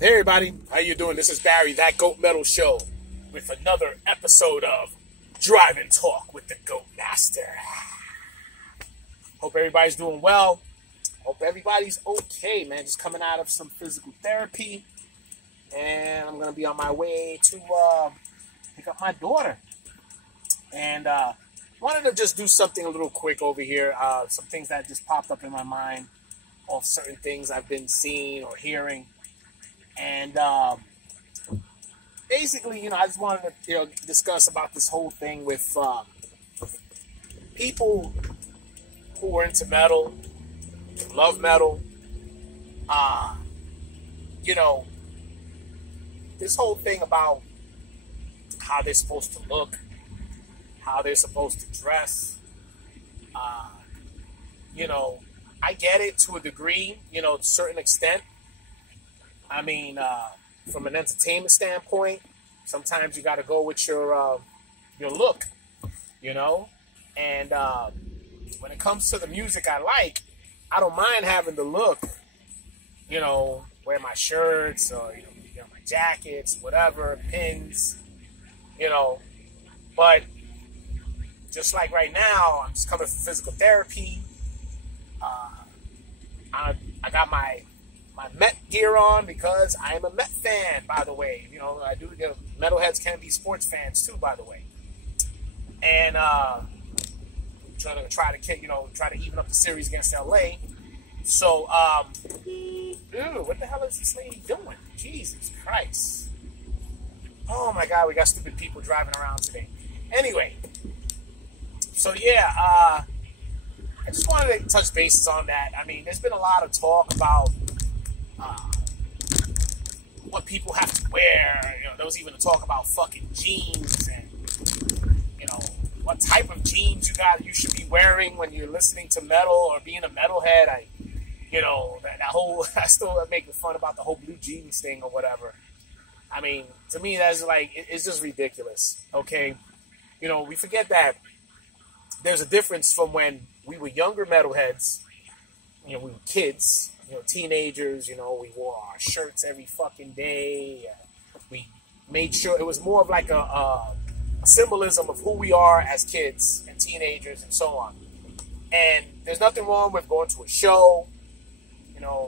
Hey everybody, how you doing? This is Barry, That Goat Metal Show, with another episode of Drive and Talk with the Goat Master. Hope everybody's doing well. Hope everybody's okay, man. Just coming out of some physical therapy, and I'm gonna be on my way to pick up my daughter. And wanted to just do something a little quick over here. Some things that just popped up in my mind of certain things I've been seeing or hearing. And basically, I just wanted to, discuss about this whole thing with people who are into metal, love metal. This whole thing about how they're supposed to look, how they're supposed to dress. I get it to a degree, to a certain extent. I mean, from an entertainment standpoint, sometimes you got to go with your look, And when it comes to the music I like, I don't mind having the look, wear my shirts or my jackets, whatever, pins, But just like right now, I'm just coming from physical therapy. I got my Met gear on because I am a Met fan, by the way. I do. Metalheads can be sports fans too, by the way. And trying to try to even up the series against LA. So, dude, what the hell is this lady doing? Jesus Christ! Oh my God, we got stupid people driving around today. Anyway, so yeah, I just wanted to touch bases on that. I mean, there's been a lot of talk about what people have to wear. There was even a talk about fucking jeans and what type of jeans you should be wearing when you're listening to metal or being a metalhead. That whole I still making fun about the whole blue jeans thing or whatever. I mean, to me that's like it's just ridiculous. Okay, we forget that there's a difference from when we were younger metalheads. We were kids. Teenagers, we wore our shirts every fucking day. We made sure it was more of like a symbolism of who we are as kids and teenagers and so on. And there's nothing wrong with going to a show,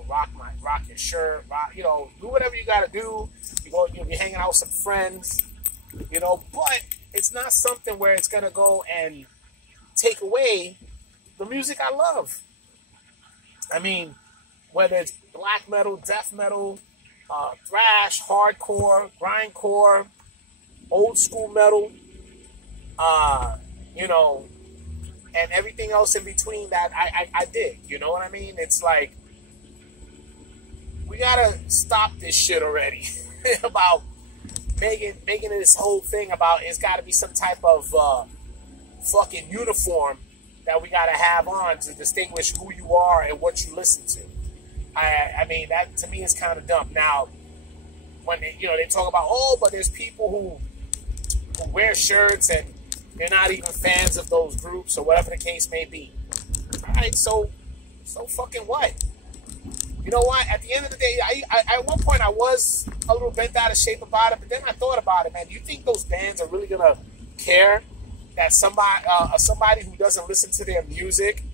rock your shirt, do whatever you got to do. You'll be hanging out with some friends, but it's not something where it's going to go and take away the music I love. I mean, whether it's black metal, death metal, thrash, hardcore, grindcore, old school metal, and everything else in between that I dig. You know what I mean? It's like, we gotta stop this shit already about making this whole thing about it's gotta be some type of fucking uniform that we gotta have on to distinguish who you are and what you listen to. I mean, that to me is kind of dumb. Now, when they talk about, but there's people who wear shirts and they're not even fans of those groups or whatever the case may be. All right, so fucking what? You know what? At the end of the day, I at one point I was a little bent out of shape about it, but then I thought about it, man. Do you think those bands are really gonna care that somebody who doesn't listen to their music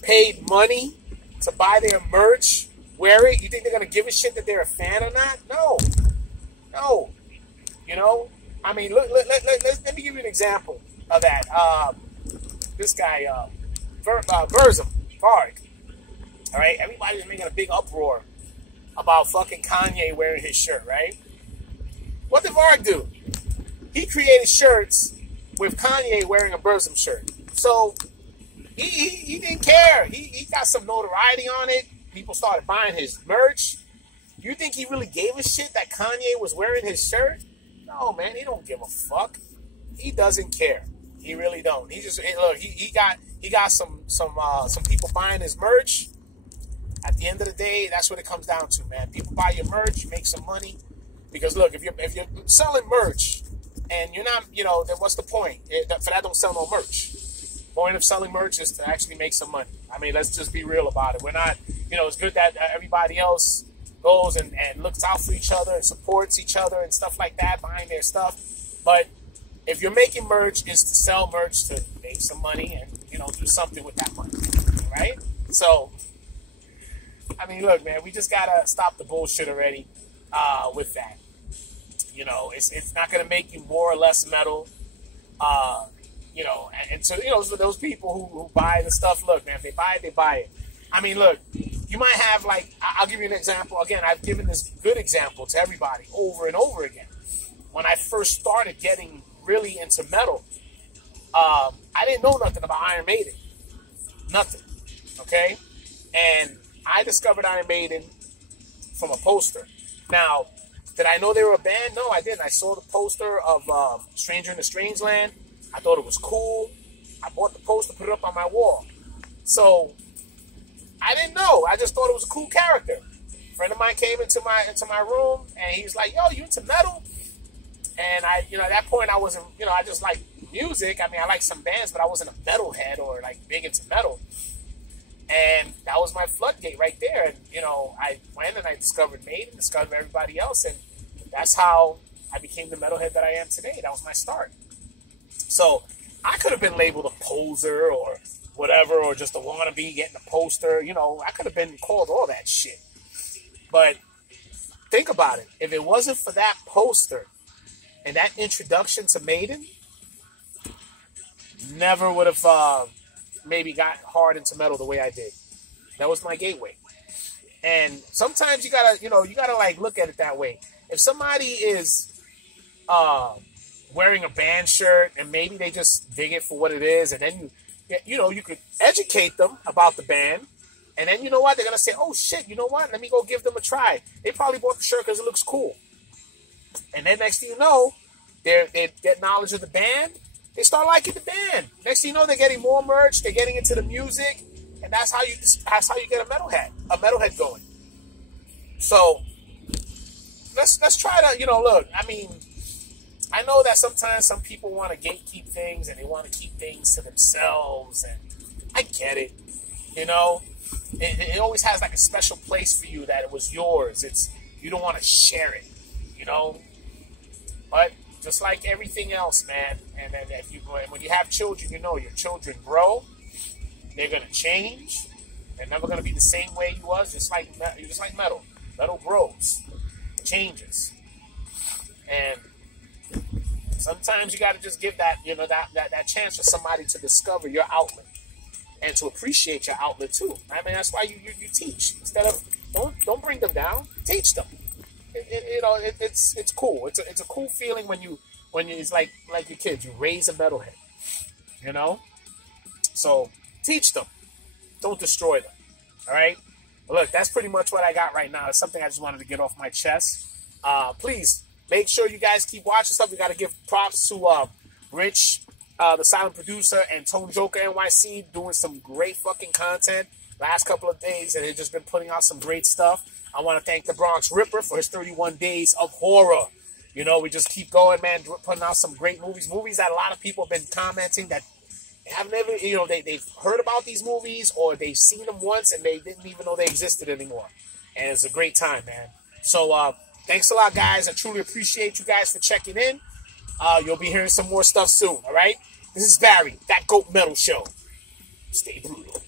paid money to buy their merch, wear it? You think they're gonna give a shit that they're a fan or not? No. I mean, let me give you an example of that. This guy, Varg. All right, everybody's making a big uproar about fucking Kanye wearing his shirt, right? What did Varg do? He created shirts with Kanye wearing a Burzum shirt. So he didn't care. He got some notoriety on it. People started buying his merch. You think he really gave a shit that Kanye was wearing his shirt? No, man, he don't give a fuck. He doesn't care. He really don't. He just look. He got some people buying his merch. At the end of the day, that's what it comes down to, man. People buy your merch, you make some money. Because look, if you're selling merch and you're not, then what's the point? For that, don't sell no merch. The point of selling merch is to actually make some money. I mean, let's just be real about it. We're not, it's good that everybody else goes and looks out for each other and supports each other and stuff like that, buying their stuff. But if you're making merch, it's to sell merch to make some money and, you know, do something with that money, right? So, I mean, look, man, we just gotta stop the bullshit already with that. You know, it's not gonna make you more or less metal. You know, and so, you know, for those people who buy the stuff, look, man, if they buy it, they buy it. I mean, look, you might have, like, I'll give you an example. Again, I've given this good example to everybody over and over again. When I first started getting really into metal, I didn't know nothing about Iron Maiden. Nothing. Okay? And I discovered Iron Maiden from a poster. Now, did I know they were a band? No, I didn't. I saw the poster of Stranger in a Strange Land. I thought it was cool. I bought the poster, put it up on my wall. So, I didn't know. I just thought it was a cool character. A friend of mine came into my room, and he was like, yo, you into metal? And I, you know, at that point, I wasn't, you know, I just like music. I mean, I like some bands, but I wasn't a metalhead or like big into metal. And that was my floodgate right there. And, you know, I went and I discovered Maiden, discovered everybody else. And that's how I became the metalhead that I am today. That was my start. So I could have been labeled a poser or whatever, or just a wannabe getting a poster. You know, I could have been called all that shit. But think about it. If it wasn't for that poster and that introduction to Maiden, never would have maybe got hard into metal the way I did. That was my gateway. And sometimes you gotta, you know, you gotta like look at it that way. If somebody is wearing a band shirt and maybe they just dig it for what it is, and then you know, you could educate them about the band, and then you know what, they're gonna say, oh shit, you know what, let me go give them a try. They probably bought the shirt because it looks cool. And then next thing you know, they get knowledge of the band. They start liking the band. Next thing you know, they're getting more merch. They're getting into the music, and that's how you get a metalhead going. So let's try to, you know, look. I mean, I know that sometimes some people want to gatekeep things and they want to keep things to themselves, and I get it. You know, it always has like a special place for you that it was yours. You don't want to share it. You know, but just like everything else, man. And then when you have children, you know your children grow. They're gonna change. They're never gonna be the same way you was. Just like metal. Metal grows, changes, and sometimes you gotta just give that, you know, that chance for somebody to discover your outlet and to appreciate your outlet too. I mean, that's why you teach. Instead of don't bring them down, teach them. You know, it's cool. It's a cool feeling when you it's like your kids. You raise a metalhead, you know. So teach them, don't destroy them. All right. But look, that's pretty much what I got right now. It's something I just wanted to get off my chest. Please make sure you guys keep watching stuff. We got to give props to Rich, the silent producer, and Tone Joker NYC, doing some great fucking content last couple of days, and they've just been putting out some great stuff. I want to thank the Bronx Ripper for his 31 days of horror. You know, we just keep going, man, putting out some great movies that a lot of people have been commenting that have never, you know, they've heard about these movies, or they've seen them once and they didn't even know they existed anymore. And it's a great time, man. So thanks a lot, guys. I truly appreciate you guys for checking in. You'll be hearing some more stuff soon, all right? This is Barry, That Goat Metal Show. Stay brutal.